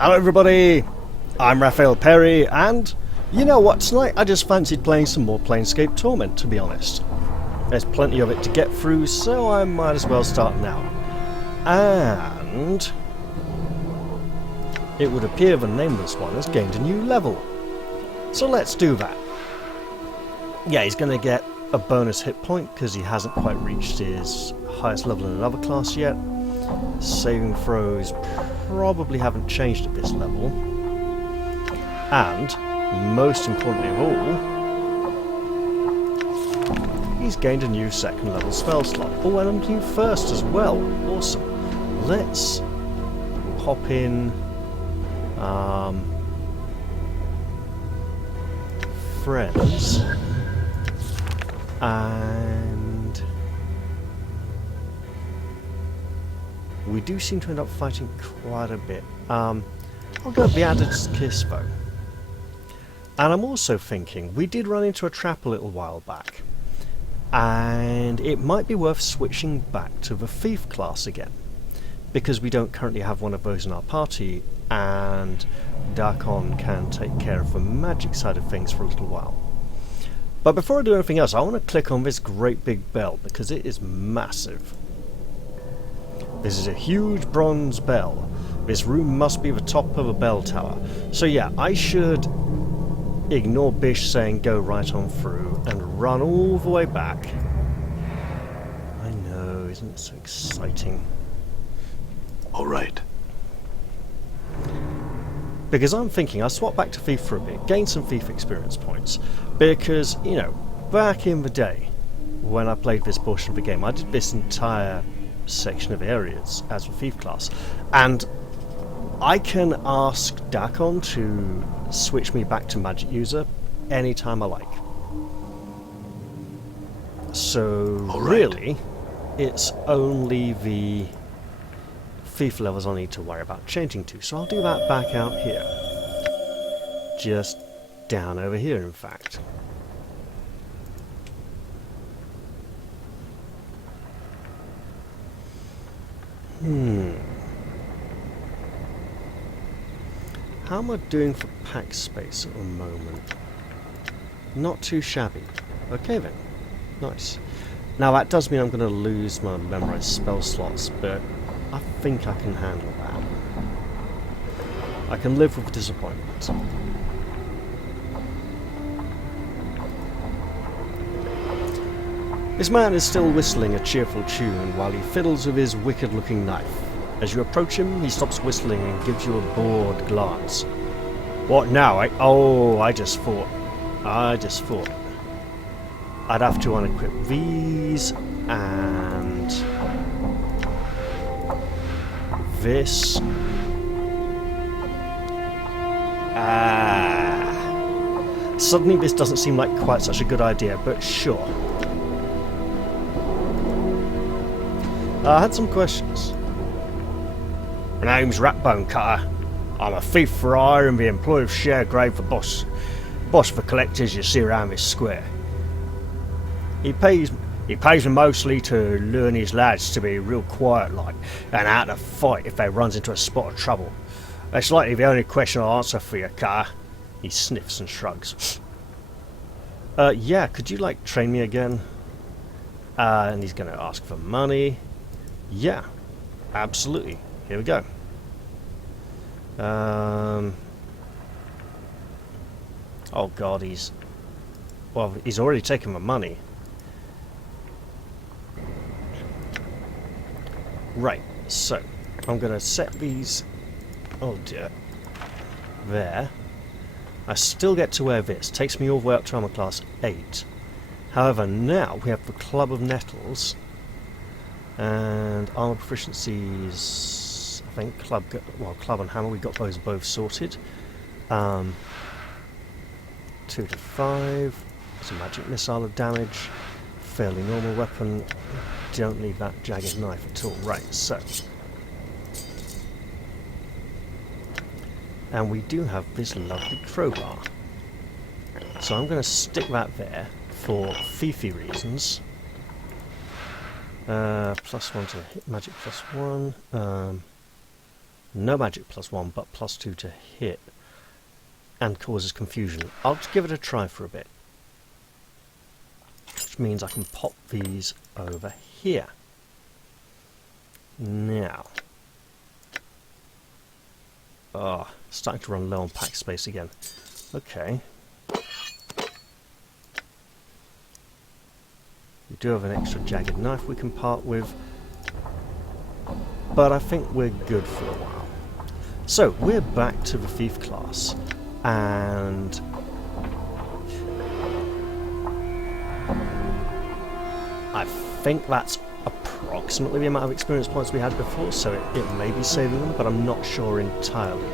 Hello everybody, I'm Raphael Perry, and you know what, tonight I just fancied playing some more Planescape Torment, to be honest. There's plenty of it to get through, so I might as well start now. And it would appear the nameless one has gained a new level. So let's do that. Yeah, he's going to get a bonus hit point because he hasn't quite reached his highest level in another class yet. Saving throws probably haven't changed at this level. And, most importantly of all, he's gained a new second level spell slot. Oh, and a new first as well. Awesome. Let's pop in friends and we do seem to end up fighting quite a bit. I'll go with the ad&d though. And I'm also thinking, we did run into a trap a little while back, and it might be worth switching back to the thief class again, because we don't currently have one of those in our party, and dak'kon can take care of the magic side of things for a little while. But before I do anything else, I want to click on this great big bell, because it is massive. This is a huge bronze bell. This room must be the top of a bell tower. So yeah, I should ignore Bish saying go right on through and run all the way back. I know, isn't it so exciting? Alright. Because I'm thinking I'll swap back to Thief for a bit, gain some Thief experience points. Because, you know, back in the day, when I played this portion of the game, I did this entire section of areas as a Thief class. And I can ask dak'kon to switch me back to Magic User anytime I like. So, really, it's only the Thief levels I need to worry about changing to. So I'll do that back out here. Just down over here, in fact. How am I doing for pack space at the moment? Not too shabby. Okay then. Nice. Now that does mean I'm going to lose my memorized spell slots, but I think I can handle that. I can live with the disappointment. This man is still whistling a cheerful tune while he fiddles with his wicked-looking knife. As you approach him, he stops whistling and gives you a bored glance. What now? I just thought. I'd have to unequip these and this. Suddenly this doesn't seem like quite such a good idea, but sure. I had some questions. My name's Ratbone Cutter. I'm a thief for hire and the employee of Sharegrave for boss for collectors you see around this square. He pays me mostly to learn his lads to be real quiet like and out to fight if they runs into a spot of trouble. That's likely the only question I'll answer for you, Cutter. He sniffs and shrugs. Yeah, could you like train me again? And he's gonna ask for money. Yeah, absolutely. Here we go. Oh god, he's already taken my money. Right, so I'm gonna set these, oh dear, there. I still get to wear this, takes me all the way up to armor class 8. However, now we have the Club of Nettles and armor proficiencies. I think club and hammer, we got those both sorted. 2 to 5. It's a magic missile of damage. Fairly normal weapon. Don't need that jagged knife at all. Right, so. And we do have this lovely crowbar. So I'm going to stick that there for thiefy reasons. +1 to hit magic +1. No magic +1, but +2 to hit. And causes confusion. I'll just give it a try for a bit. Which means I can pop these over here. Now. Oh, starting to run low on pack space again. Okay. We do have an extra jagged knife we can part with. But I think we're good for a while. So, we're back to the thief class. And I think that's approximately the amount of experience points we had before, so it may be saving them, but I'm not sure entirely.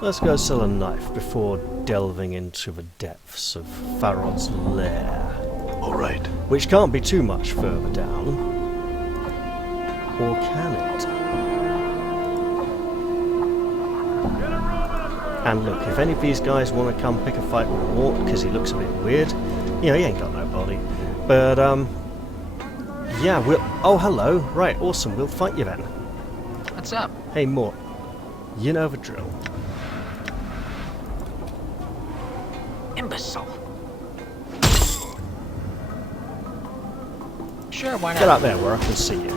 Let's go sell a knife before delving into the depths of Farod's lair. All right. Which can't be too much further down. Or can it? And look, if any of these guys want to come pick a fight with Mort because he looks a bit weird, you know, he ain't got no body. But, yeah, we'll... Oh, hello. Right, awesome. We'll fight you then. What's up? Hey, Mort. You know the drill. Imbecile. Sure, why not? Get out there where I can see you.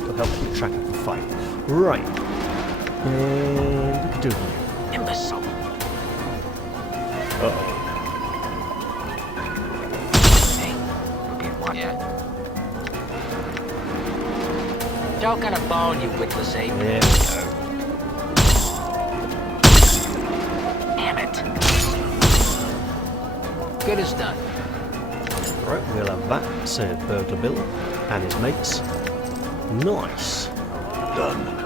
It'll help keep track of the fight. Right. And... what do you do? Imbecile. Uh-oh. Hey, we're being watched. Yeah. Joke on a bone, you witless ape. There we go. Damn it. Good as done. Right, we'll have that, so Burglar Bill and his mates. Nice. Done.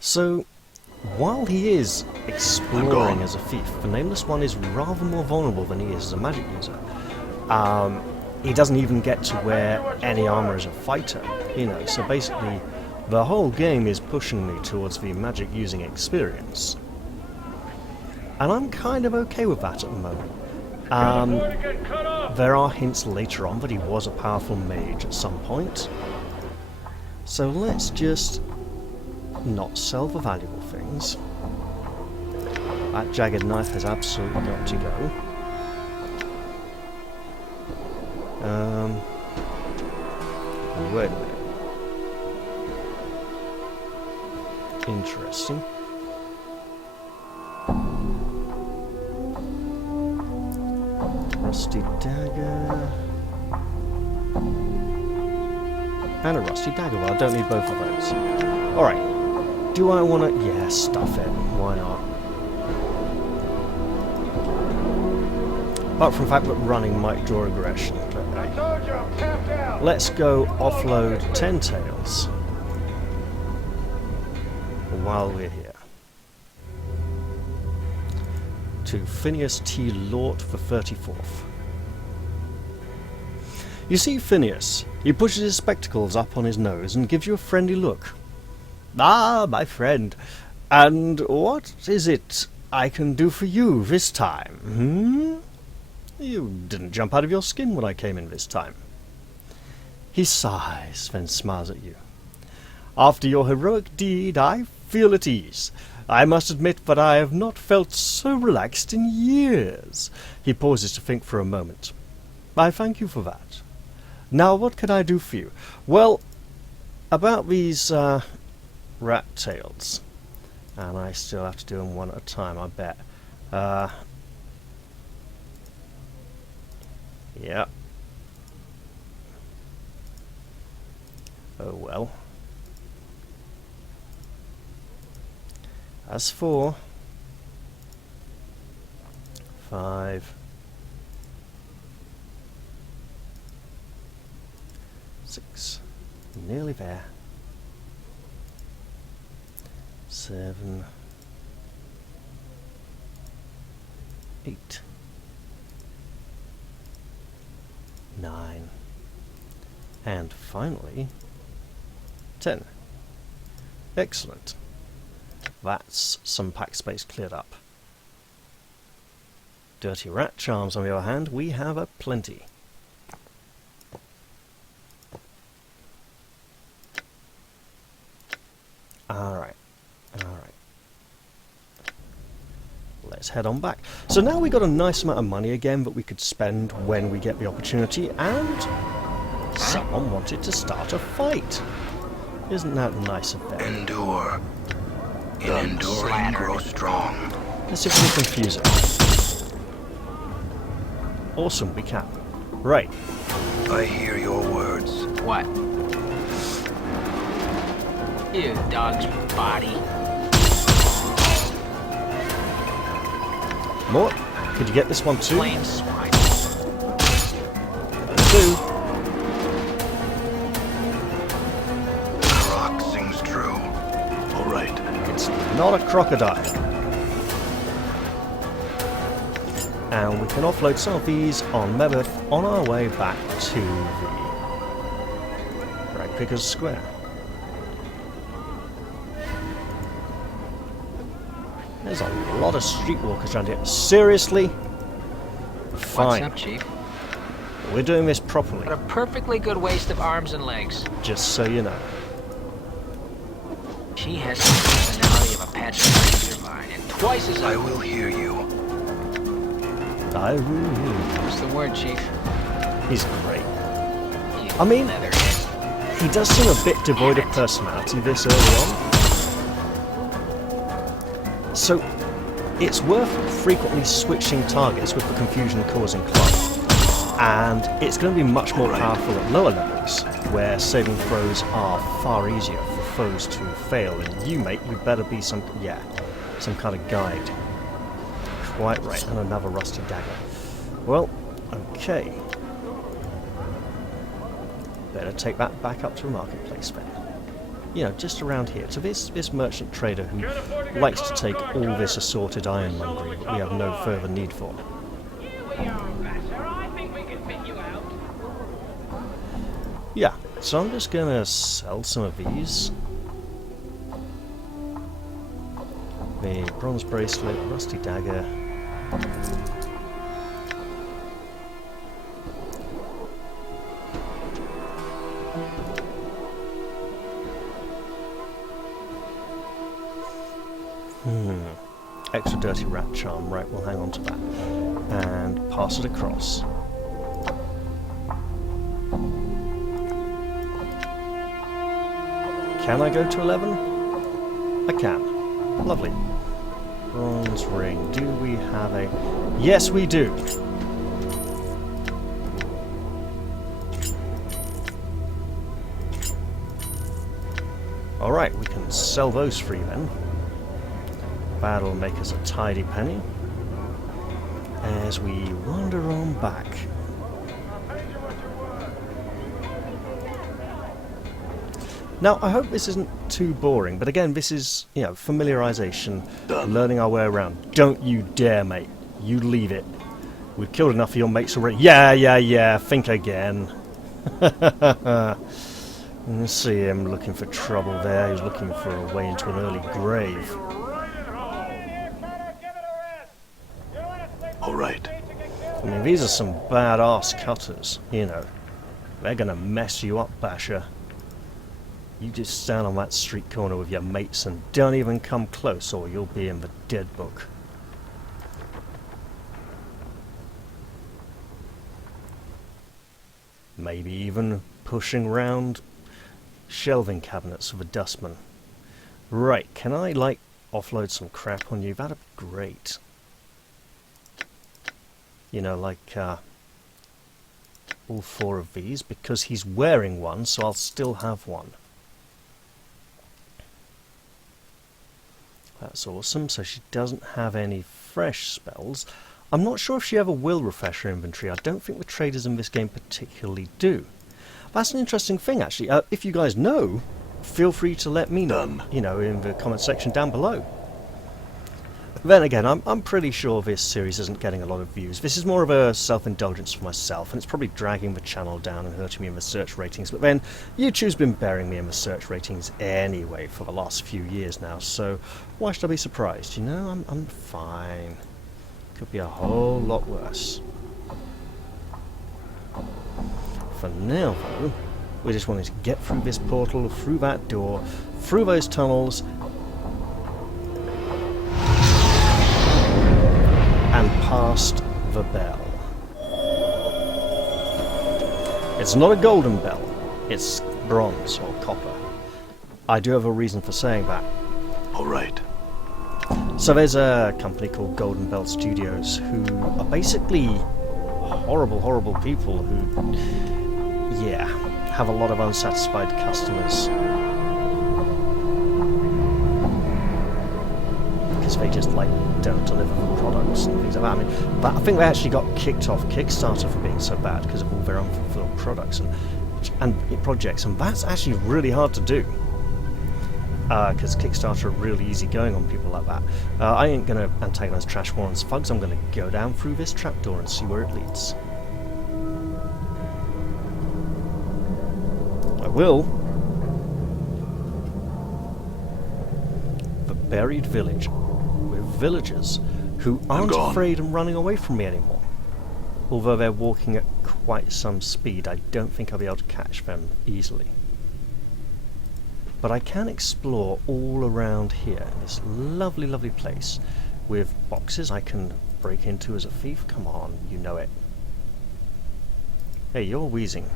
So, while he is exploring as a thief, the Nameless One is rather more vulnerable than he is as a magic user. He doesn't even get to wear any armor as a fighter, you know, so basically the whole game is pushing me towards the magic using experience. And I'm kind of okay with that at the moment. There are hints later on that he was a powerful mage at some point. So let's just not sell the valuable things. That jagged knife has absolutely got to go. Wait a minute. Interesting. Rusty dagger. And a rusty dagger. Well, I don't need both of those. Alright. Do I want to... yeah, stuff it. Why not? Apart from the fact that running might draw aggression. But, hey. Let's go offload 10 tails. While we're here. To Phineas T. Lort for 34th. You see Phineas. He pushes his spectacles up on his nose and gives you a friendly look. Ah, my friend. And what is it I can do for you this time? You didn't jump out of your skin when I came in this time. He sighs, then smiles at you. After your heroic deed, I feel at ease. I must admit that I have not felt so relaxed in years. He pauses to think for a moment. I thank you for that. Now, what can I do for you? Well, about these rat tails. And I still have to do them one at a time, I bet. Yeah. Oh well. That's 4. 5. 6. Nearly there. 7. 8. 9. And finally, 10. Excellent. That's some pack space cleared up. Dirty rat charms, on the other hand, we have a plenty. Alright, alright. Let's head on back. So now we got a nice amount of money again that we could spend when we get the opportunity, and someone wanted to start a fight. Isn't that nice of them? Endure. In enduring, grow strong. Let's see if we can confuse it. Awesome, we can. Right. I hear your words. What? You dog's body. More? Could you get this one too? Flame swine. Two. Croc sings true. All right. It's not a crocodile. And we can offload some of these on Mebeth on our way back to the Right Pickers Square. There's a lot of streetwalkers around here. Seriously? Fine. What's up, Chief? We're doing this properly, What a perfectly good waste of arms and legs. just so you know. She has the personality of a patch of vine and twice as I will hear you. I will. What's the word, Chief? He's great. You I mean- leatherhead. He does seem a bit devoid of personality this early on. So, it's worth frequently switching targets with the confusion-causing club. And it's going to be much more powerful at lower levels, where saving throws are far easier for foes to fail. And you, mate, you better be some kind of guide. Quite right, and another rusty dagger. Well, okay. Better take that back up to the marketplace then. You know, just around here, to this merchant trader who likes to take all this assorted ironmongery that we have no further need for. Yeah, so I'm just gonna sell some of these. The bronze bracelet, rusty dagger. Extra dirty rat charm, right, we'll hang on to that. And pass it across. Can I go to 11? I can. Lovely. Bronze ring. Do we have a... Yes, we do! Alright, we can sell those free then. That'll make us a tidy penny. As we wander on back. Now, I hope this isn't too boring, but again, this is, you know, familiarization, learning our way around. Don't you dare, mate. You leave it. We've killed enough of your mates already. Yeah, think again. You see him looking for trouble there. He's looking for a way into an early grave. All right. I mean, these are some badass cutters, you know. They're gonna mess you up, Basher. You just stand on that street corner with your mates and don't even come close, or you'll be in the dead book. Maybe even pushing round shelving cabinets with a dustman. Right, can I, like, offload some crap on you? That'd be great. You know, like, all four of these, because he's wearing one, so I'll still have one. That's awesome, so she doesn't have any fresh spells. I'm not sure if she ever will refresh her inventory. I don't think the traders in this game particularly do. That's an interesting thing, actually. If you guys know, feel free to let me know, you know, in the comment section down below. Then again, I'm pretty sure this series isn't getting a lot of views. This is more of a self-indulgence for myself, and it's probably dragging the channel down and hurting me in the search ratings. But then, YouTube's been bearing me in the search ratings anyway for the last few years now, so why should I be surprised? You know, I'm fine. Could be a whole lot worse. For now, though, we just wanted to get through this portal, through that door, through those tunnels, and past the bell. It's not a golden bell, it's bronze or copper. I do have a reason for saying that. All right. So there's a company called Golden Belt Studios who are basically horrible, horrible people who, yeah, have a lot of unsatisfied customers. Because they just, like, don't deliver the products and things like that. I mean, I think they actually got kicked off Kickstarter for being so bad because of all their unfulfilled products and projects, and that's actually really hard to do. Because Kickstarter are really easy going on people like that. I ain't going to antagonize Trash Warren's thugs. I'm going to go down through this trapdoor and see where it leads. I will. The buried village with villagers who aren't afraid and running away from me anymore. Although they're walking at quite some speed, I don't think I'll be able to catch them easily. But I can explore all around here in this lovely, lovely place with boxes I can break into as a thief. Come on, you know it. Hey, you're wheezing.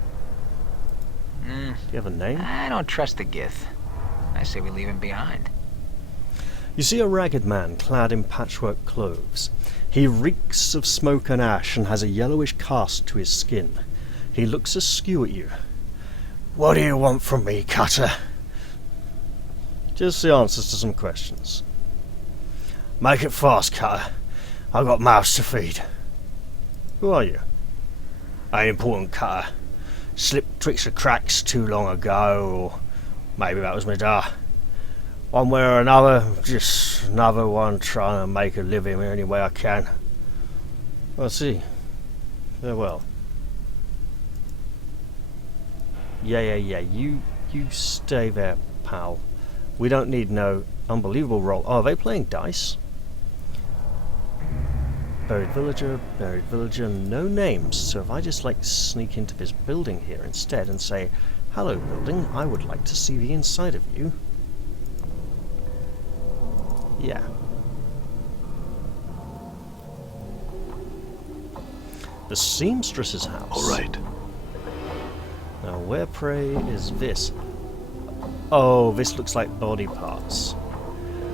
Do you have a name? I don't trust the Gith. I say we leave him behind. You see a ragged man clad in patchwork clothes. He reeks of smoke and ash and has a yellowish cast to his skin. He looks askew at you. What do you want from me, Cutter? Just the answers to some questions. Make it fast, Cutter. I've got mouths to feed. Who are you? Ain't important, Cutter. Slipped twixt the cracks too long ago, or maybe that was my da. One way or another, just another one trying to make a living any way I can. I see. Farewell. Yeah, you stay there, pal. We don't need no unbelievable roll. Oh, are they playing dice? Buried villager, no names. So if I just like sneak into this building here instead and say, hello building, I would like to see the inside of you. Yeah. The seamstress's house. All right. Now where, pray, is this? Oh, this looks like body parts.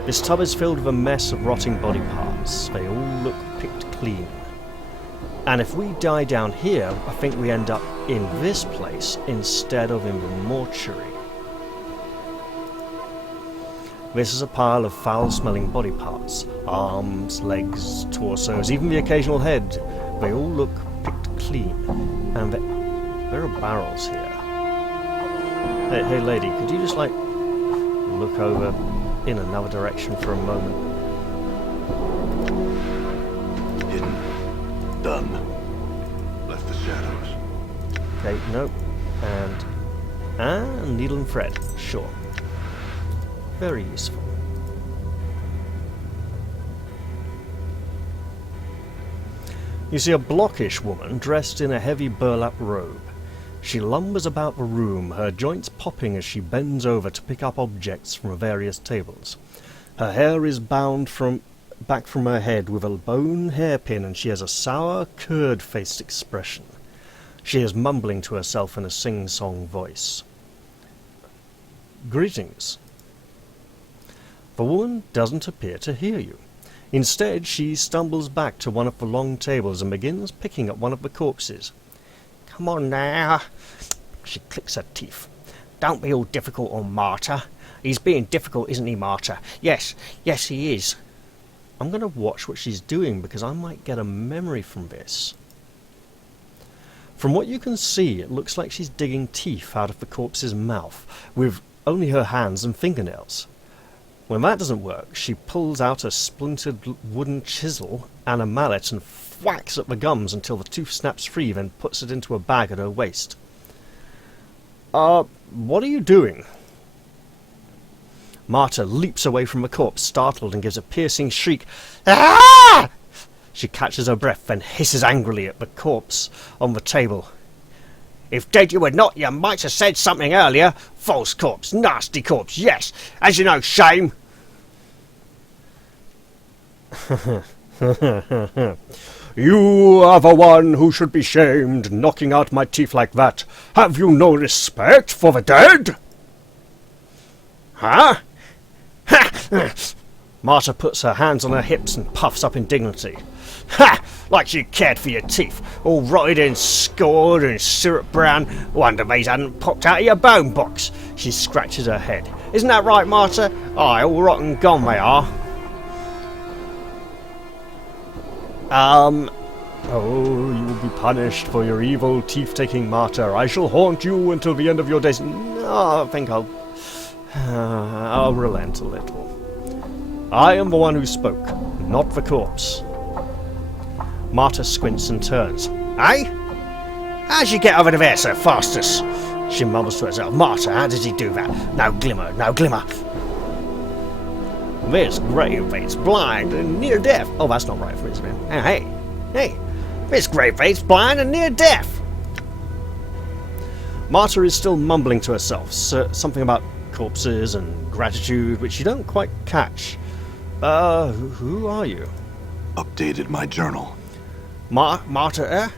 This tub is filled with a mess of rotting body parts. They all look picked clean. And if we die down here, I think we end up in this place instead of in the mortuary. This is a pile of foul-smelling body parts. Arms, legs, torsos, even the occasional head. They all look picked clean. And there are barrels here. Hey lady, could you just like look over in another direction for a moment? Hidden. Done. Left the shadows. Okay, nope. And needle and thread. Sure. Very useful. You see a blockish woman dressed in a heavy burlap robe. She lumbers about the room, her joints popping as she bends over to pick up objects from various tables. Her hair is bound back from her head with a bone hairpin, and she has a sour, curd-faced expression. She is mumbling to herself in a sing-song voice. Greetings. The woman doesn't appear to hear you. Instead, she stumbles back to one of the long tables and begins picking at one of the corpses. Come on now. She clicks her teeth. Don't be all difficult on Martyr. He's being difficult, isn't he, Martyr? Yes, he is. I'm going to watch what she's doing because I might get a memory from this. From what you can see, it looks like she's digging teeth out of the corpse's mouth with only her hands and fingernails. When that doesn't work, she pulls out a splintered wooden chisel and a mallet and whacks at the gums until the tooth snaps free, then puts it into a bag at her waist. What are you doing? Marta leaps away from the corpse, startled, and gives a piercing shriek. Ah! She catches her breath, then hisses angrily at the corpse on the table. If dead you were not, you might have said something earlier. False corpse, nasty corpse, yes. As you know, shame. You are the one who should be shamed, knocking out my teeth like that. Have you no respect for the dead? Huh? Marta puts her hands on her hips and puffs up indignantly. Ha! Like you cared for your teeth, all rotted and scored and syrup brown. Wonder these hadn't popped out of your bone box. She scratches her head. Isn't that right, Marta? Aye, all rotten gone they are. Oh, you will be punished for your evil teeth-taking, Marta. I shall haunt you until the end of your days. No, I think I'll relent a little. I am the one who spoke, not the corpse. Marta squints and turns. Eh? How'd you get over there so fastest? She mumbles to herself. Marta, how did he do that? No glimmer, no glimmer. This grave-face's blind and near death. Oh, that's not right for his man. Hey. This grave-face's blind and near death. Marta is still mumbling to herself, something about corpses and gratitude, which you don't quite catch. Who are you? Updated my journal. Marta,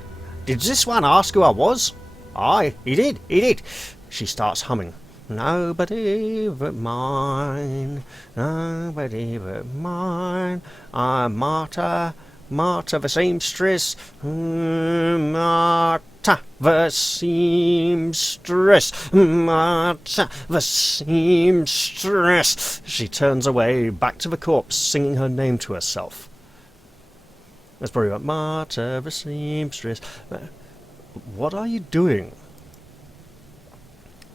Did this one ask who I was? Aye, he did. She starts humming. Nobody but mine, nobody but mine. I'm Marta the seamstress, Marta the seamstress, Marta the seamstress. She turns away, back to the corpse, singing her name to herself. That's probably about Marta the seamstress. What are you doing?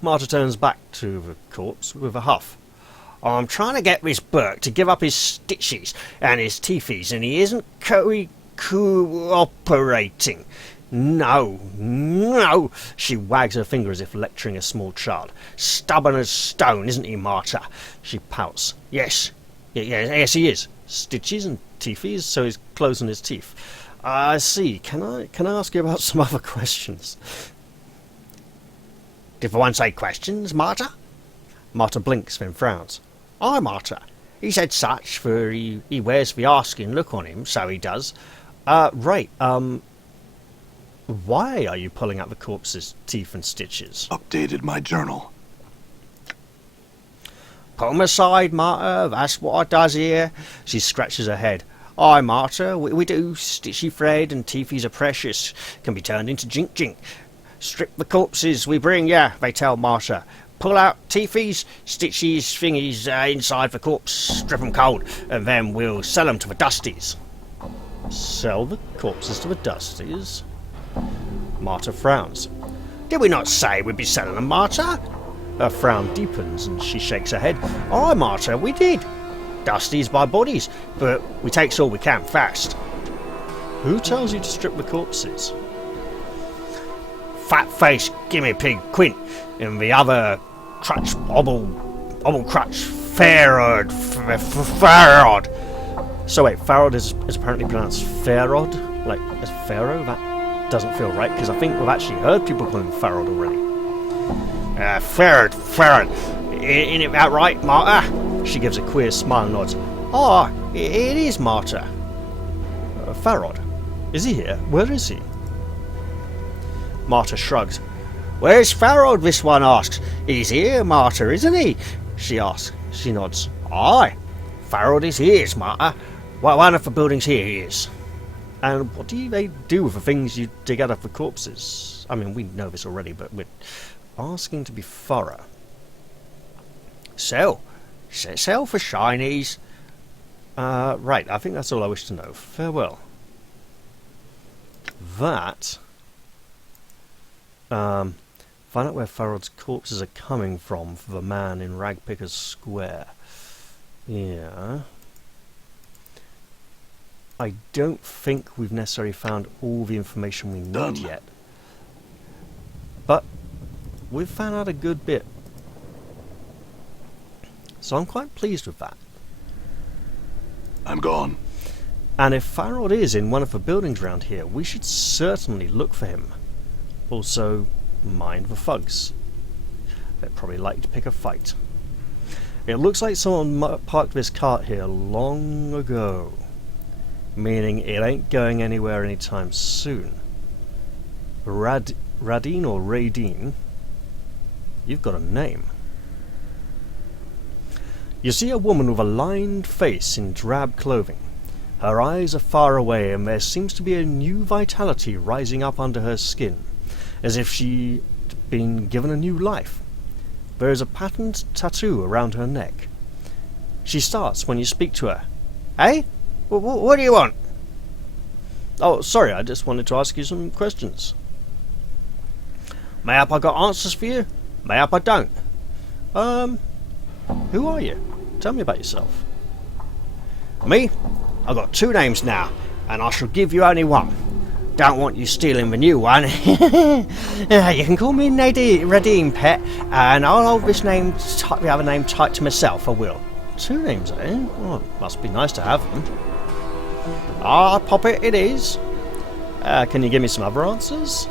Marta turns back to the corpse with a huff. I'm trying to get this Burke to give up his stitches and his teethies, and he isn't cooperating. No. She wags her finger as if lecturing a small child. Stubborn as stone, isn't he, Marta? She pouts. Yes, he is. Stitches and teethies, so his clothes and his teeth. I see. Can I ask you about some other questions? Did the one say questions, Marta? Marta blinks, then frowns. Aye, Marta. He said such, for he wears the asking look on him, so he does. Right, why are you pulling out the corpse's teeth and stitches? Updated my journal. Put 'em aside, Marta, that's what I does here. She scratches her head. Aye, Marta, we do. Stitchy thread and teethies are precious. Can be turned into jink. Strip the corpses we bring ya, they tell Marta. Pull out teethies, stitchies, thingies inside the corpse, strip 'em cold, and then we'll sell 'em to the dusties. Sell the corpses to the dusties? Marta frowns. Did we not say we'd be selling them, Marta? Her frown deepens and she shakes her head. Aye, Marta, we did. Dusties by bodies, but we takes all we can fast. Who tells you to strip the corpses? Fat-faced gimme pig Quint, and the other crutch, obble crutch, Farrod. So wait, Farrod is apparently pronounced Farrod? Like, as Pharaoh? That doesn't feel right, because I think we've actually heard people call him Farrod already. Farrod. Ain't it that right, Marta? She gives a queer smile and nods. Ah, it is, Marta. Farrod? Is he here? Where is he? Marta shrugs. Where's Farrod, this one asks. He's here, Marta, isn't he? She asks. She nods. Aye, Farrod is here, Marta. One of the buildings here he is. And what do they do with the things you dig out of the corpses? I mean, we know this already, but we're asking to be thorough. Sell for shinies. Right, I think that's all I wish to know. Farewell. That... find out where Farrod's corpses are coming from for the man in Ragpicker's Square. Yeah. I don't think we've necessarily found all the information we need yet. But we've found out a good bit. So I'm quite pleased with that. I'm gone. And if Farrod is in one of the buildings around here, we should certainly look for him. Also, mind the thugs. They'd probably like to pick a fight. It looks like someone parked this cart here long ago, meaning it ain't going anywhere anytime soon. Radine or Radine, you've got a name. You see a woman with a lined face in drab clothing. Her eyes are far away, and there seems to be a new vitality rising up under her skin, as if she'd been given a new life. There is a patterned tattoo around her neck. She starts when you speak to her. Hey? What do you want? Oh, sorry, I just wanted to ask you some questions. Mayhap I got answers for you? Mayhap I don't. Who are you? Tell me about yourself. Me? I've got 2 names now, and I shall give you only one. Don't want you stealing the new one. You can call me Radine, pet, and I'll hold this name, the other name tight to myself, I will. 2 names, eh? Oh, must be nice to have them. Ah, pop it is. Can you give me some other answers?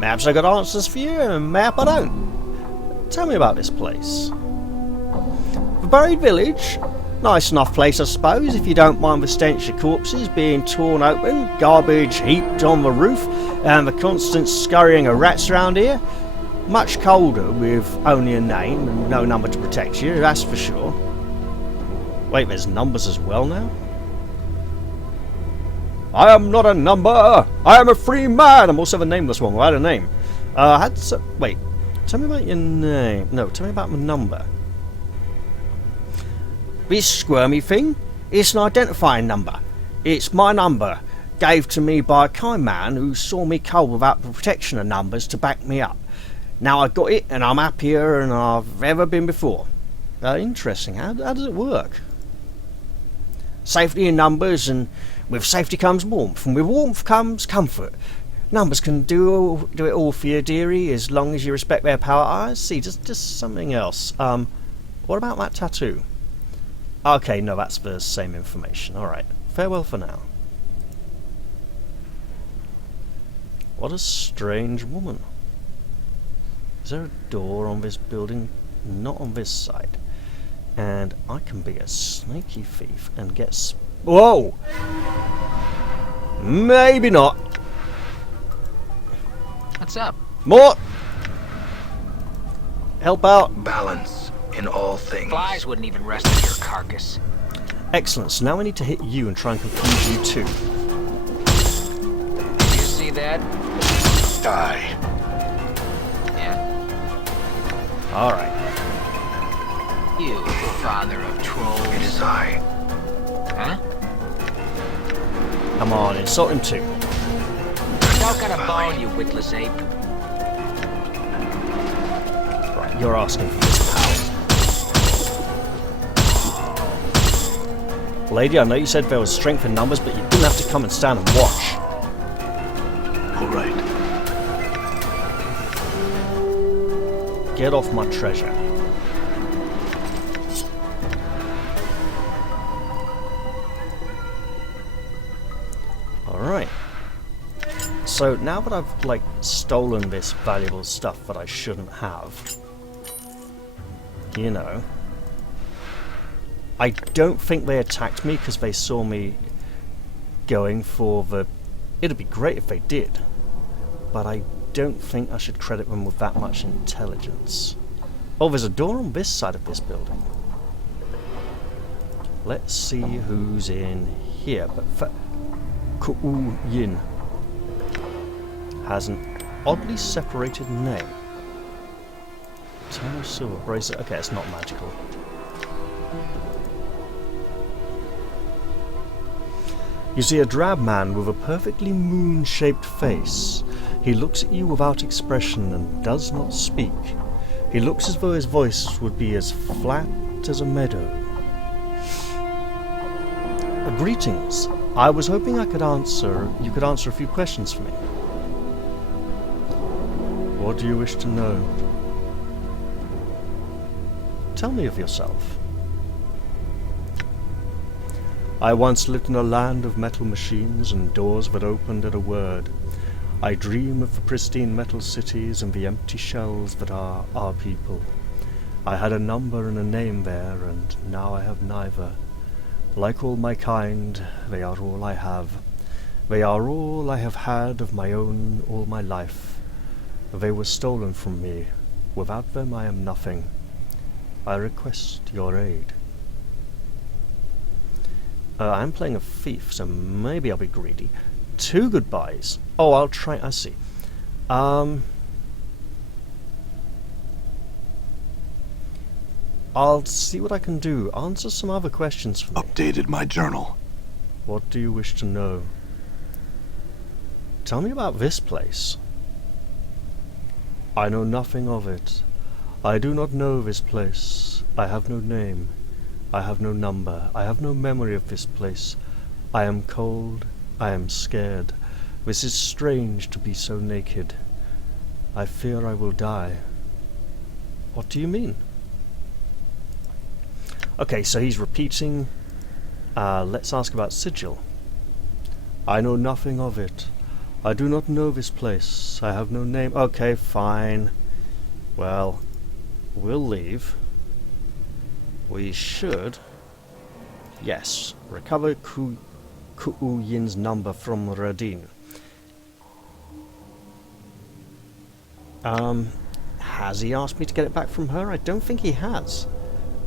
Perhaps I got answers for you, and perhaps I don't. Tell me about this place. The Buried Village? Nice enough place, I suppose, if you don't mind the stench of corpses being torn open, garbage heaped on the roof, and the constant scurrying of rats around here. Much colder with only a name and no number to protect you, that's for sure. Wait, there's numbers as well now? I am not a number! I am a free man! I'm also the nameless one without a name. Wait, tell me about your name. No, tell me about my number. This squirmy thing, it's an identifying number. It's my number, gave to me by a kind man who saw me cold without the protection of numbers to back me up. Now I've got it, and I'm happier than I've ever been before. Interesting. How does it work? Safety in numbers, and with safety comes warmth, and with warmth comes comfort. Numbers can do it all for you, dearie, as long as you respect their power. I see, just something else. What about that tattoo? Okay, no, that's the same information. Alright, farewell for now. What a strange woman. Is there a door on this building? Not on this side. And I can be a sneaky thief and get whoa! Maybe not. What's up? Mort! Help out. Balance in all things. Flies wouldn't even rest on your carcass. Excellent, so now I need to hit you and try and confuse you too. Did you see that? Die. Yeah. Alright. You, father of trolls. It is I. Huh? Come on, insult him too. How kind of bone, you witless ape? Right, you're asking for this power. Lady, I know you said there was strength in numbers, but you didn't have to come and stand and watch. All right. Get off my treasure. Alright. So now that I've, like, stolen this valuable stuff that I shouldn't have, you know, I don't think they attacked me because they saw me going for the... It'd be great if they did, but I don't think I should credit them with that much intelligence. Oh, there's a door on this side of this building. Let's see who's in here. But Ku'u-yin has an oddly separated name. Eternal Silver Bracelet. Okay, it's not magical. You see a drab man with a perfectly moon-shaped face. He looks at you without expression and does not speak. He looks as though his voice would be as flat as a meadow. Greetings. I was hoping you could answer a few questions for me. What do you wish to know? Tell me of yourself. I once lived in a land of metal machines and doors that opened at a word. I dream of the pristine metal cities and the empty shells that are our people. I had a number and a name there, and now I have neither. Like all my kind, they are all I have. They are all I have had of my own all my life. They were stolen from me. Without them I am nothing. I request your aid. I'm playing a thief, so maybe I'll be greedy. 2 goodbyes. Oh, I'll try. I see. I'll see what I can do. Answer some other questions for me. Updated my journal. What do you wish to know? Tell me about this place. I know nothing of it. I do not know this place. I have no name. I have no number. I have no memory of this place. I am cold. I am scared. This is strange to be so naked. I fear I will die. What do you mean? Okay, so he's repeating. Let's ask about Sigil. I know nothing of it. I do not know this place. I have no name. Okay, fine. Well, we'll leave. We should. Yes. Recover Ku'uyin's number from Radin. Has he asked me to get it back from her? I don't think he has.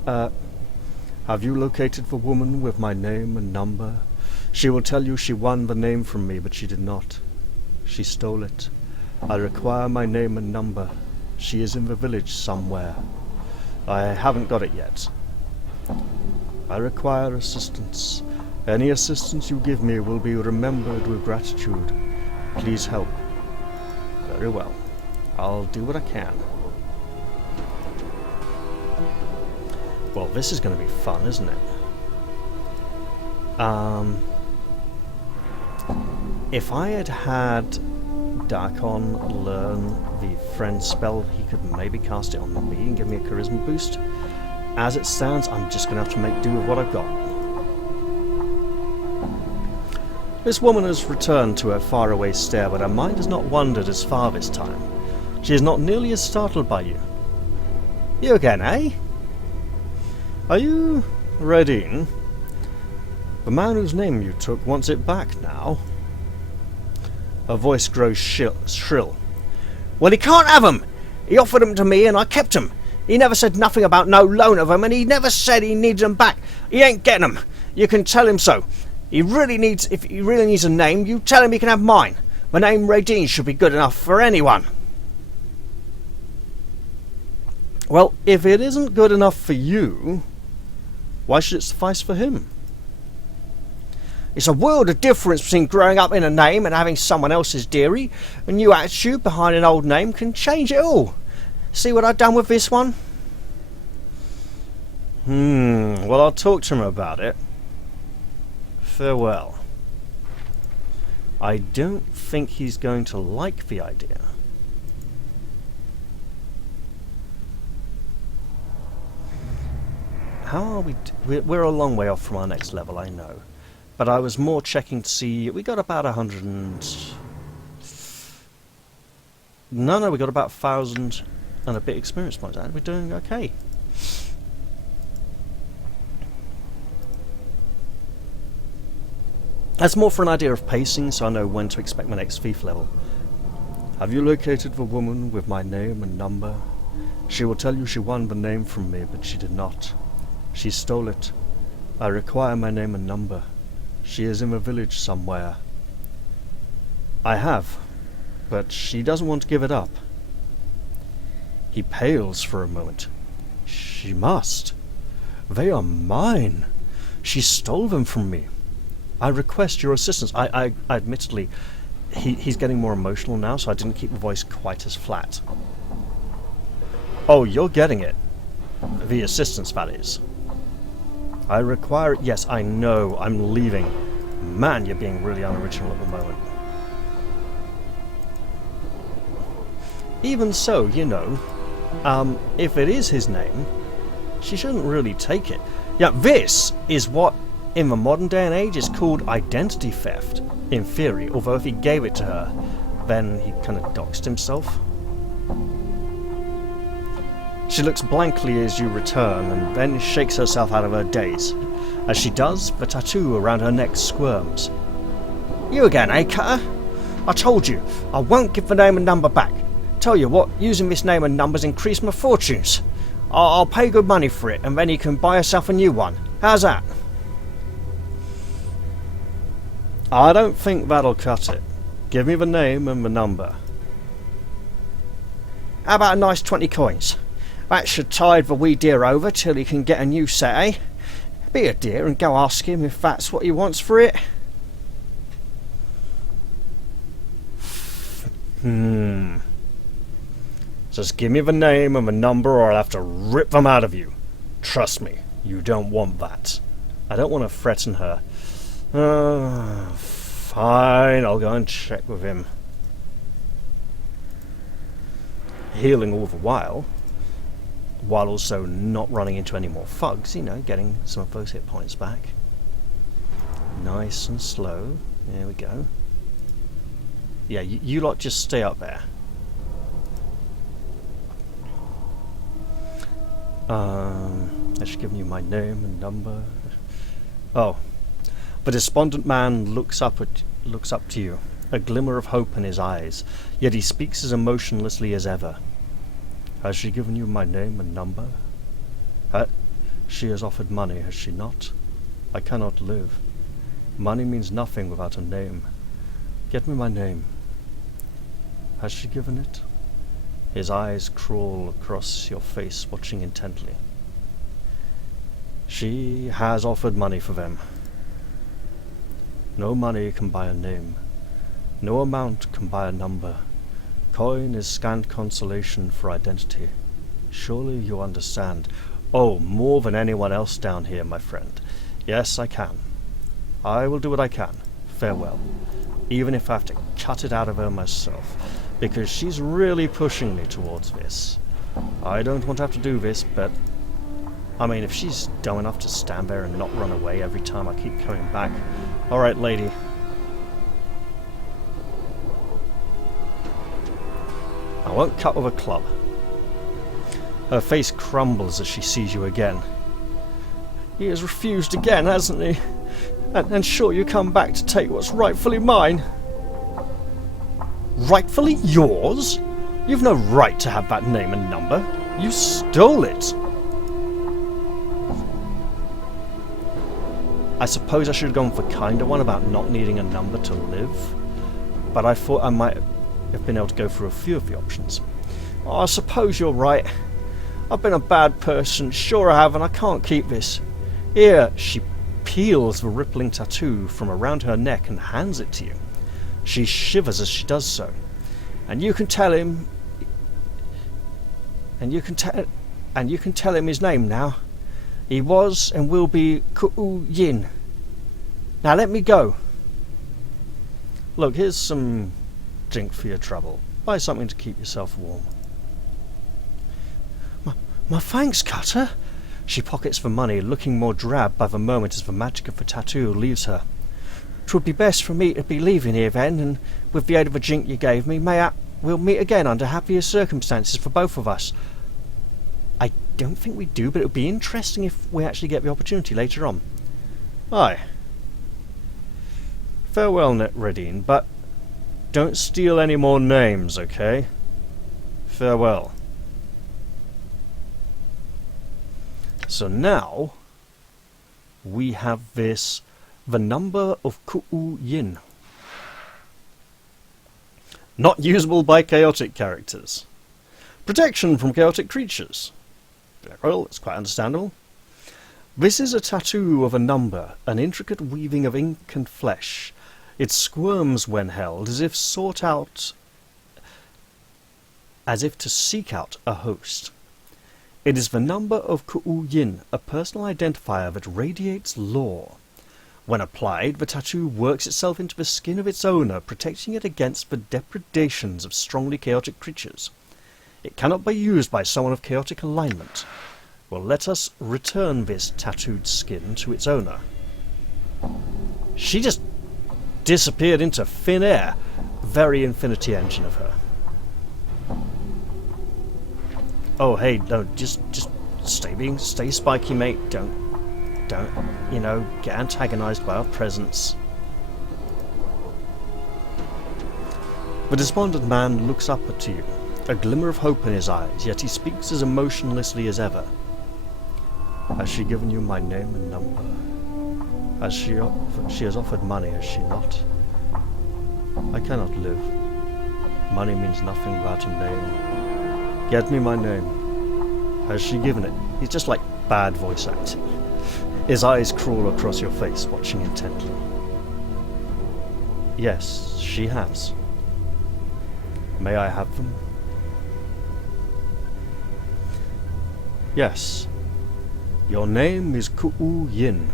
Have you located the woman with my name and number? She will tell you she won the name from me, but she did not. She stole it. I require my name and number. She is in the village somewhere. I haven't got it yet. I require assistance. Any assistance you give me will be remembered with gratitude. Please help. Very well. I'll do what I can. Well, this is going to be fun, isn't it? If I had had dak'kon learn the friend spell, he could maybe cast it on me and give me a charisma boost. As it stands, I'm just going to have to make do with what I've got. This woman has returned to her faraway stare, but her mind has not wandered as far this time. She is not nearly as startled by you. You again, eh? Are you Radin? The man whose name you took wants it back now. Her voice grows shrill. Well, he can't have 'em! He offered 'em to me and I kept 'em. He never said nothing about no loan of 'em, and he never said he needs 'em back. He ain't getting 'em. You can tell him so. If he really needs a name, you tell him he can have mine. My name Radin should be good enough for anyone. Well, if it isn't good enough for you, why should it suffice for him? It's a world of difference between growing up in a name and having someone else's dearie. A new attitude behind an old name can change it all. See what I've done with this one? Well, I'll talk to him about it. Farewell. I don't think he's going to like the idea. How are we? We're a long way off from our next level, I know. But I was more checking to see. We got about 100 and. No, we got about 1,000 and a bit experience points, and we're doing okay. That's more for an idea of pacing, so I know when to expect my next thief level. Have you located the woman with my name and number? She will tell you she won the name from me, but she did not. She stole it. I require my name and number. She is in the village somewhere. I have, but she doesn't want to give it up. He pales for a moment. She must. They are mine. She stole them from me. I request your assistance. I admittedly, he's getting more emotional now, so I didn't keep the voice quite as flat. Oh, you're getting it. The assistance, that is. I require it. Yes, I know. I'm leaving. Man, you're being really unoriginal at the moment. Even so, you know, if it is his name, she shouldn't really take it. Yeah, this is what In the modern day and age, it's called identity theft, in theory, although if he gave it to her, then he kind of doxed himself. She looks blankly as you return, and then shakes herself out of her daze. As she does, the tattoo around her neck squirms. You again, eh, Cutter? I told you, I won't give the name and number back. Tell you what, using this name and number's increased my fortunes. I'll pay good money for it, and then you can buy yourself a new one. How's that? I don't think that'll cut it. Give me the name and the number. How about a nice 20 coins? That should tide the wee dear over till he can get a new set, eh? Be a dear and go ask him if that's what he wants for it. Just give me the name and the number or I'll have to rip them out of you. Trust me, you don't want that. I don't want to threaten her. Fine, I'll go and check with him. Healing all the while also not running into any more thugs, you know, getting some of those hit points back. Nice and slow. There we go. Yeah, you lot just stay up there. I should give you my name and number. Oh. The despondent man looks up to you, a glimmer of hope in his eyes, yet he speaks as emotionlessly as ever. Has she given you my name and number? She has offered money, has she not? I cannot live. Money means nothing without a name. Get me my name. Has she given it? His eyes crawl across your face, watching intently. She has offered money for them. No money can buy a name. No amount can buy a number. Coin is scant consolation for identity. Surely you understand. Oh, more than anyone else down here, my friend. Yes, I can. I will do what I can. Farewell. Even if I have to cut it out of her myself. Because she's really pushing me towards this. I don't want to have to do this, but... I mean, if she's dumb enough to stand there and not run away every time I keep coming back... Alright, lady. I won't cut with a club. Her face crumbles as she sees you again. He has refused again, hasn't he? And sure you come back to take what's rightfully mine. Rightfully yours? You've no right to have that name and number. You stole it. I suppose I should have gone for the kinder one about not needing a number to live. But I thought I might have been able to go through a few of the options. Oh, I suppose you're right. I've been a bad person, sure I have, and I can't keep this. Here, she peels the rippling tattoo from around her neck and hands it to you. She shivers as she does so. And you can tell him... And you can tell him his name now. He was and will be Ku'u Yin. Now let me go. Look, here's some drink for your trouble. Buy something to keep yourself warm. My thanks, Cutter. She pockets the money, looking more drab by the moment as the magic of the tattoo leaves her. 'Twould be best for me to be leaving here then, and with the aid of a drink you gave me, we'll meet again under happier circumstances for both of us. I don't think we do, but it would be interesting if we actually get the opportunity later on. Aye. Farewell, Redine, but don't steal any more names, okay? Farewell. So now, we have this, the number of Ku'u Yin. Not usable by chaotic characters. Protection from chaotic creatures. Well, it's quite understandable. This is a tattoo of a number, an intricate weaving of ink and flesh. It squirms when held, as if to seek out a host. It is the number of Ku'u Yin, a personal identifier that radiates lore. When applied, the tattoo works itself into the skin of its owner, protecting it against the depredations of strongly chaotic creatures. It cannot be used by someone of chaotic alignment. Well, let us return this tattooed skin to its owner. She just disappeared into thin air. Very Infinity Engine of her. Oh, hey, no, just stay spiky, mate. Don't, you know, get antagonized by our presence. The despondent man looks up to you, a glimmer of hope in his eyes, yet he speaks as emotionlessly as ever. Has she given you my name and number? She has offered money, has she not? I cannot live. Money means nothing without a name. Get me my name. Has she given it? He's just like bad voice acting. His eyes crawl across your face, watching intently. Yes, she has. May I have them? Yes. Your name is Ku'u Yin.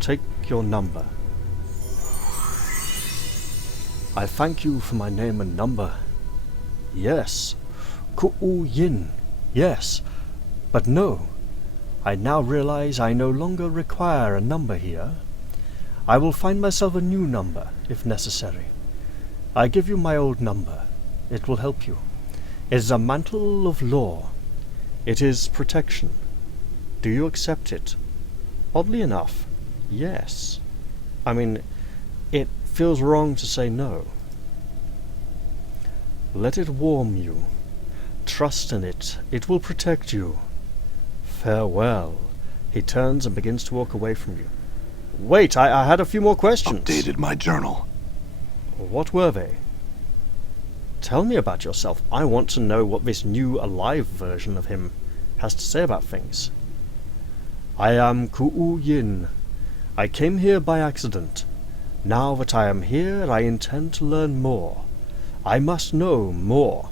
Take your number. I thank you for my name and number. Yes. Ku'u Yin. Yes. But no. I now realize I no longer require a number here. I will find myself a new number, if necessary. I give you my old number. It will help you. It is a mantle of law. It is protection. Do you accept it? Oddly enough, yes. I mean, it feels wrong to say no. Let it warm you. Trust in it. It will protect you. Farewell. He turns and begins to walk away from you. Wait, I had a few more questions. Updated my journal. What were they? Tell me about yourself. I want to know what this new alive version of him has to say about things. I am Ku'u Yin. I came here by accident. Now that I am here, I intend to learn more. I must know more.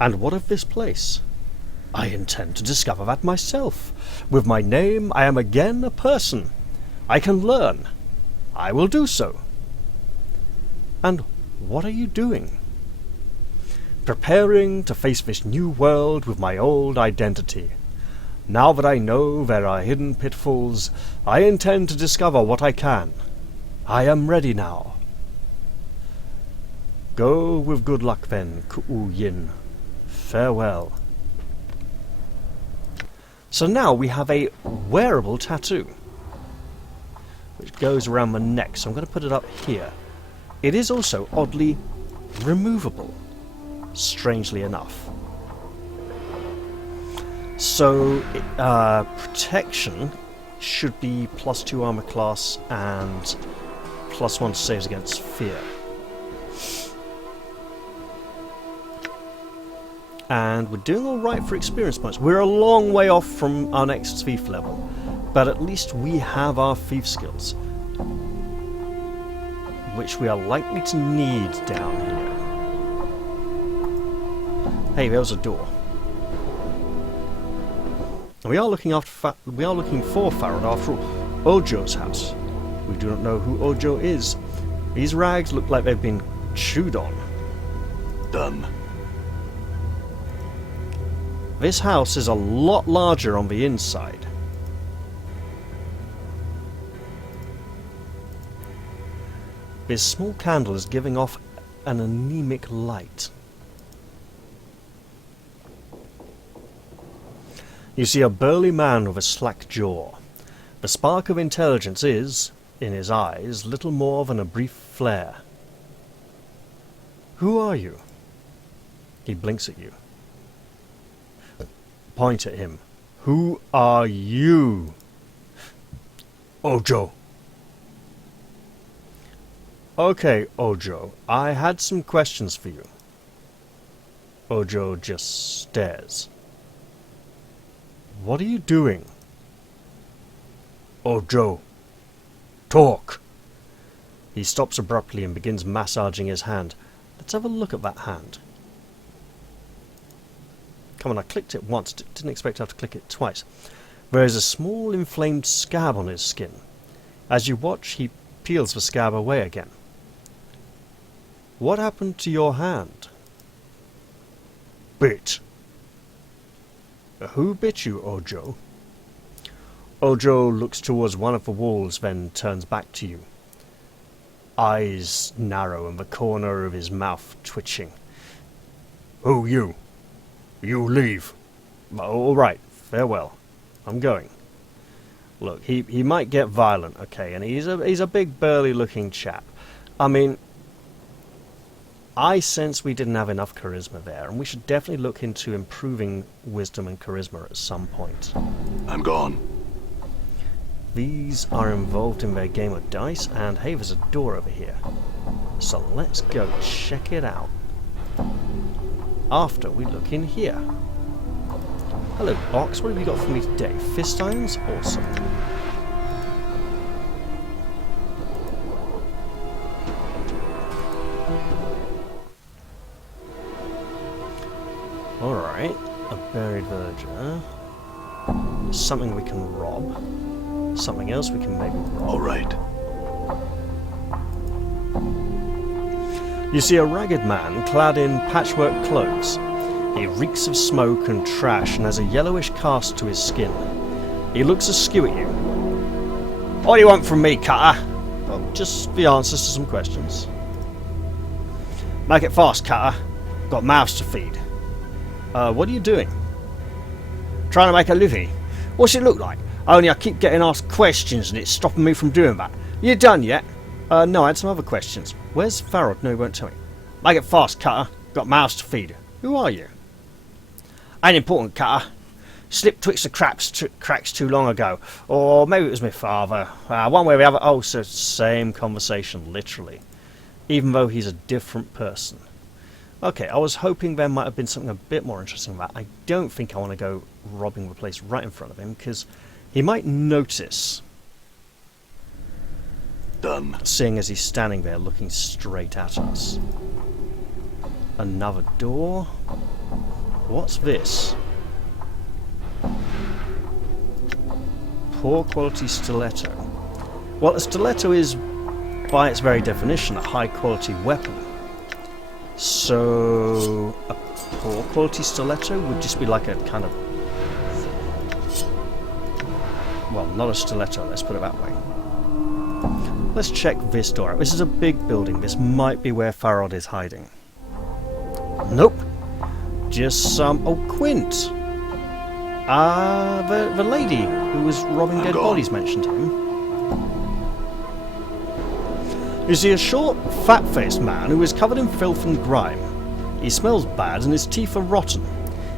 And what of this place? I intend to discover that myself. With my name, I am again a person. I can learn. I will do so. And what are you doing? Preparing to face this new world with my old identity. Now that I know there are hidden pitfalls, I intend to discover what I can. I am ready now. Go with good luck then, Ku'u Yin. Farewell. So now we have a wearable tattoo, which goes around the neck, so I'm going to put it up here. It is also oddly removable, strangely enough. So, protection should be +2 armor class and +1 saves against fear. And we're doing alright for experience points. We're a long way off from our next thief level, but at least we have our thief skills, which we are likely to need down here. Hey, there was a door. We are looking for Farad after all. Ojo's house. We do not know who Ojo is. These rags look like they've been chewed on. Done. This house is a lot larger on the inside. This small candle is giving off an anemic light. You see a burly man with a slack jaw. The spark of intelligence is, in his eyes, little more than a brief flare. Who are you? He blinks at you. Point at him. Who are you? Ojo. Okay, Ojo, I had some questions for you. Ojo just stares. What are you doing? Ojo, talk. He stops abruptly and begins massaging his hand. Let's have a look at that hand. Come on, I clicked it once, didn't expect to have to click it twice. There is a small inflamed scab on his skin. As you watch, he peels the scab away again. What happened to your hand? Bit. Who bit you, Ojo? Ojo looks towards one of the walls, then turns back to you. Eyes narrow and the corner of his mouth twitching. "Who you? You leave." "All right, farewell. I'm going." Look, he might get violent, okay, and he's a big burly looking chap. I mean, I sense we didn't have enough charisma there, and we should definitely look into improving wisdom and charisma at some point. I'm gone. These are involved in their game of dice, and hey, there's a door over here. So let's go check it out. After we look in here. Hello, Box. What have you got for me today? Fist irons? Awesome. Alright, a buried villager. Something we can rob. Something else we can maybe rob. All right. You see a ragged man clad in patchwork clothes. He reeks of smoke and trash and has a yellowish cast to his skin. He looks askew at you. "What do you want from me, cutter?" "Well, just the answers to some questions." "Make it fast, cutter. Got mouths to feed." What are you doing?" "Trying to make a living. What's it look like? Only I keep getting asked questions and it's stopping me from doing that. You done yet?" No, I had some other questions." "Where's Farrod?" "No, he won't tell me." "Make it fast, cutter. Got mouths to feed." "Who are you?" "Ain't important, cutter. Slipped twixt the cracks too long ago. Or maybe it was my father. One way or the other." Oh, so same conversation, literally. Even though he's a different person. Okay, I was hoping there might have been something a bit more interesting about that. I don't think I want to go robbing the place right in front of him, because he might notice. Done. Seeing as he's standing there looking straight at us. Another door? What's this? Poor quality stiletto. Well, a stiletto is, by its very definition, a high quality weapon. So, a poor quality stiletto would just be like a kind of... well, not a stiletto, let's put it that way. Let's check this door out. This is a big building. This might be where Farrod is hiding. Nope. Just some... oh, Quint! The lady who was robbing dead bodies mentioned him. You see a short, fat-faced man who is covered in filth and grime. He smells bad and his teeth are rotten.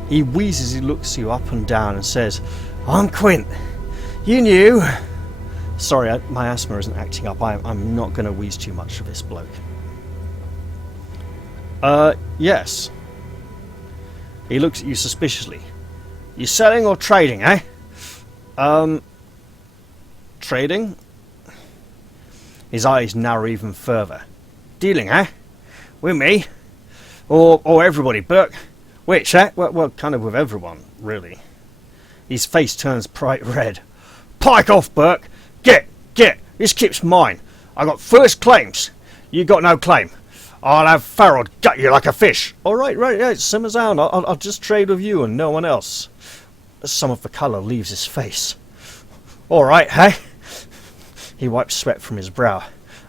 He wheezes, he looks you up and down and says, "I'm Quint. You knew." Sorry, my asthma isn't acting up. I'm not going to wheeze too much for this bloke. Yes. He looks at you suspiciously. "You selling or trading, eh?" Trading? His eyes narrow even further. "Dealing, eh? With me? Or everybody, Burke? Which, eh?" Well, kind of with everyone, really. His face turns bright red. "Pike off, Burke! Get! This kip's mine! I got first claims! You got no claim! I'll have Farrod gut you like a fish!" "All right, yeah, simmers down. I'll just trade with you and no one else." Some of the colour leaves his face. "All right, hey?" He wipes sweat from his brow.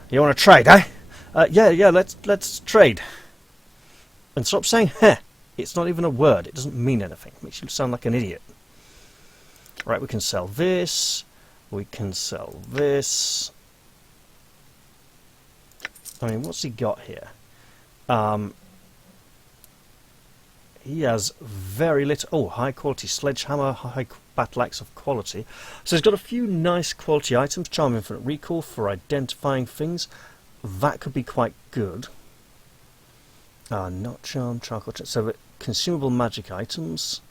"You want to trade, eh?" Yeah, let's trade." And stop saying heh. It's not even a word. It doesn't mean anything. It makes you sound like an idiot. Right, we can sell this. We can sell this. I mean, what's he got here? He has very little... oh, high quality sledgehammer, high battle axe of quality. So he's got a few nice quality items. Charm infinite recall for identifying things. That could be quite good. Not charm, charcoal... so consumable magic items.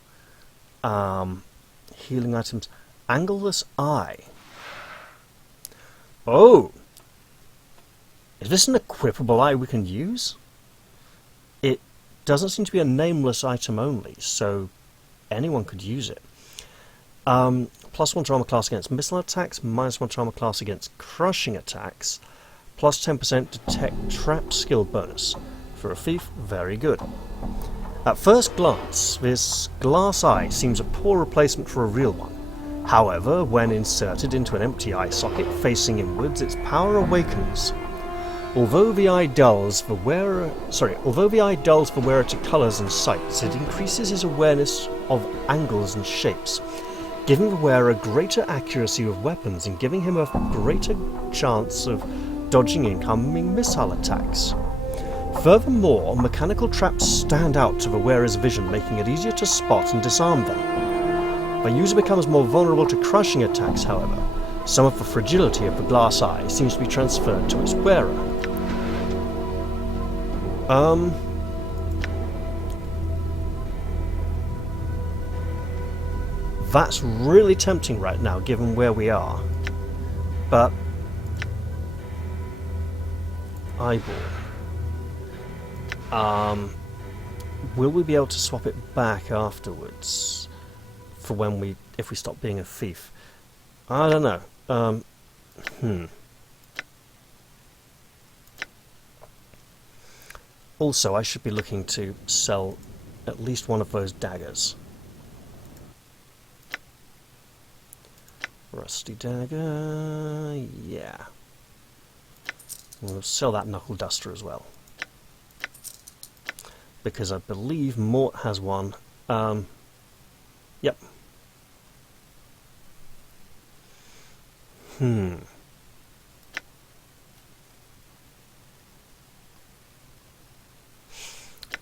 Healing items. Angleless eye. Oh! Is this an equipable eye we can use? It doesn't seem to be a nameless item only, so anyone could use it. +1 to armor class against missile attacks, -1 to armor class against crushing attacks, +10% detect trap skill bonus. For a thief, very good. At first glance, this glass eye seems a poor replacement for a real one. However, when inserted into an empty eye socket facing inwards, its power awakens. Although the eye dulls the wearer to colours and sights, it increases his awareness of angles and shapes, giving the wearer greater accuracy with weapons and giving him a greater chance of dodging incoming missile attacks. Furthermore, mechanical traps stand out to the wearer's vision, making it easier to spot and disarm them. The user becomes more vulnerable to crushing attacks, however. Some of the fragility of the glass eye seems to be transferred to its wearer. That's really tempting right now, given where we are. But eyeball. Will we be able to swap it back afterwards for if we stop being a thief? I don't know. Also, I should be looking to sell at least one of those daggers. Rusty dagger, yeah. We'll sell that knuckle duster as well, because I believe Mort has one. Yep.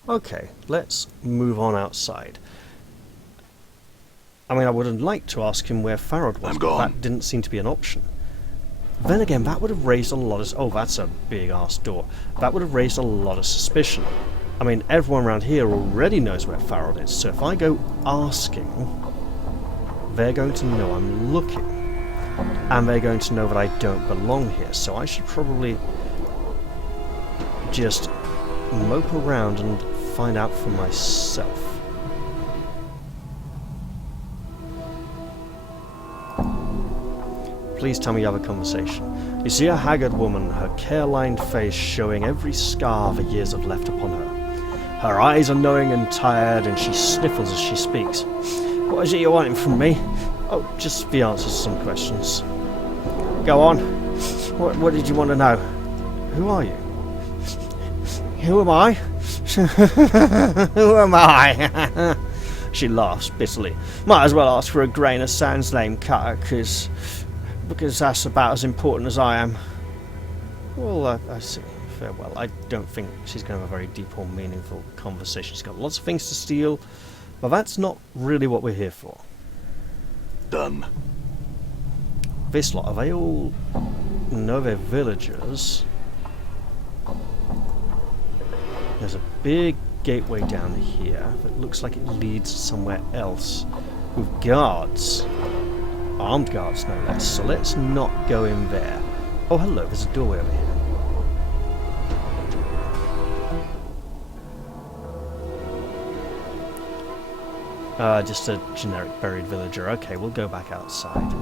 Okay, let's move on outside. I mean, I would have liked to ask him where Farrod was, but that didn't seem to be an option. Then again, that would have raised a lot of... Oh, that's a big-ass door. That would have raised a lot of suspicion. I mean, everyone around here already knows where Farrod is, so if I go asking, they're going to know I'm looking. And they're going to know that I don't belong here, so I should probably just mope around and find out for myself. Please tell me you have a conversation. You see a haggard woman, her care-lined face showing every scar the years have left upon her. Her eyes are knowing and tired, and she sniffles as she speaks. What is it you're wanting from me? Oh, just the answers to some questions. Go on. What did you want to know? Who are you? Who am I? Who am I? She laughs bitterly. Might as well ask for a grain of sand's name cutter, because that's about as important as I am. Well, I see. Farewell. I don't think she's going to have a very deep or meaningful conversation. She's got lots of things to steal, but that's not really what we're here for. Done. This lot, are they all know they're villagers? There's a big gateway down here that looks like it leads somewhere else with guards. Armed guards, no less. So let's not go in there. Oh, hello, there's a doorway over here. Just a generic buried villager. Okay, we'll go back outside.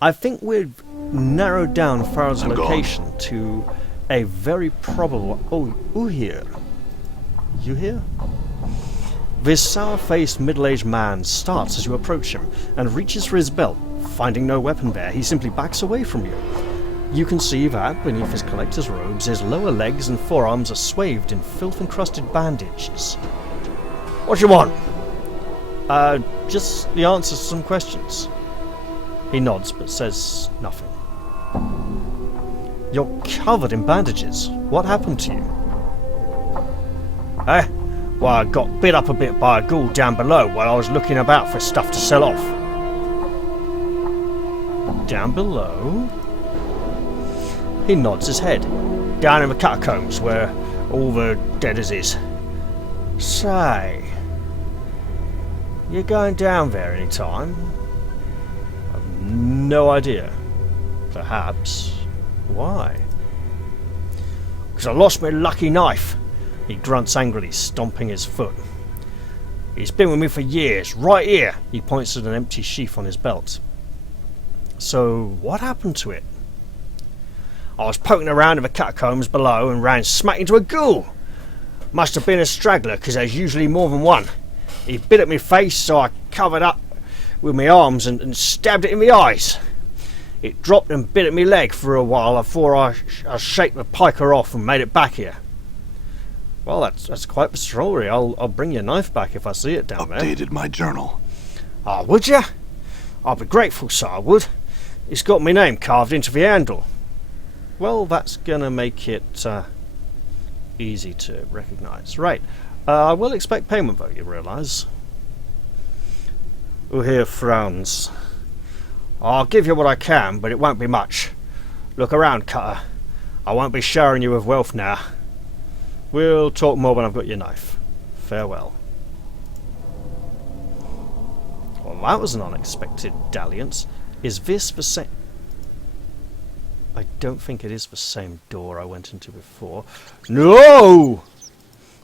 I think we've narrowed down Farrell's location to a very probable... Oh, Uhir. You here? This sour-faced, middle-aged man starts as you approach him and reaches for his belt. Finding no weapon there, he simply backs away from you. You can see that, beneath his collector's robes, his lower legs and forearms are swathed in filth-encrusted bandages. What do you want? Just the answers to some questions. He nods, but says nothing. You're covered in bandages. What happened to you? Well, I got bit up a bit by a ghoul down below while I was looking about for stuff to sell off. Down below? He nods his head. Down in the catacombs where all the dead is. Say, you going down there any time? I've no idea. Perhaps. Why? Because I lost my lucky knife. He grunts angrily, stomping his foot. He's been with me for years, right here. He points at an empty sheath on his belt. So, what happened to it? I was poking around in the catacombs below and ran smack into a ghoul. Must have been a straggler, because there's usually more than one. He bit at my face, so I covered up with my arms and stabbed it in the eyes. It dropped and bit at me leg for a while before I shaked the piker off and made it back here. Well, that's quite the story. I'll bring your knife back if I see it down there. Updated my journal. Ah, would ya? I'd be grateful, sir, I would. It's got my name carved into the handle. Well, that's gonna make it easy to recognise. Right. I will expect payment, though, you realise. Who here frowns? I'll give you what I can, but it won't be much. Look around, Cutter. I won't be showering you with wealth now. We'll talk more when I've got your knife. Farewell. Well, that was an unexpected dalliance. Is this the same... I don't think it is the same door I went into before. No!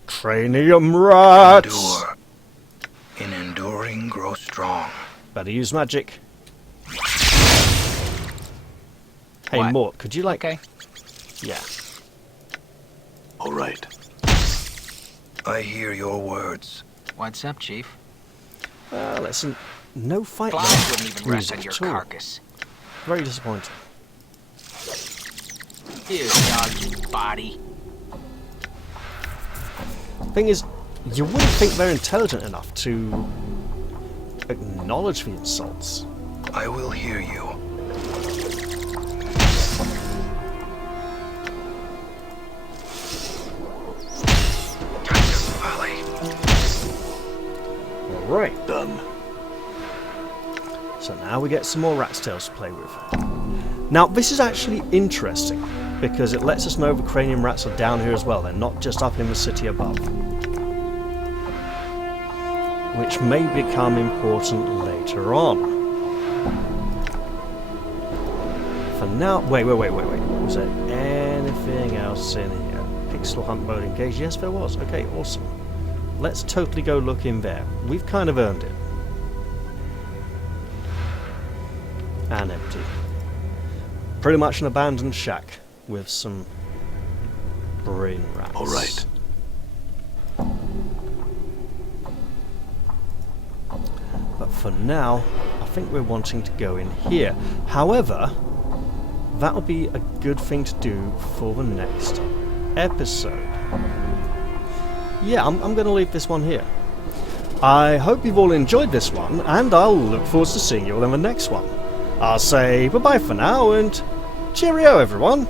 Cranium rats! Endure. In enduring, grow strong. Better use magic. Hey, What? Mort, could you like... Okay. Yeah. All right. I hear your words. What's up, Chief? Listen, no fight Flies wouldn't even rest on music your at all. carcass. Very disappointing. You doggy body. Thing is, you wouldn't think they're intelligent enough to acknowledge the insults. I will hear you. Folly. Alright, Done. so now we get some more rat's tails to play with. Now, this is actually interesting, because it lets us know the cranium rats are down here as well. They're not just up in the city above. Which may become important later on. For now... Wait. Was there anything else in here? Pixel hunt mode engaged? Yes, there was. Okay, awesome. Let's totally go look in there. We've kind of earned it. And empty. Pretty much an abandoned shack with some brain rats. All right. But for now, I think we're wanting to go in here. However, that'll be a good thing to do for the next episode. Yeah, I'm going to leave this one here. I hope you've all enjoyed this one, and I'll look forward to seeing you all in the next one. I'll say bye-bye for now, and cheerio, everyone!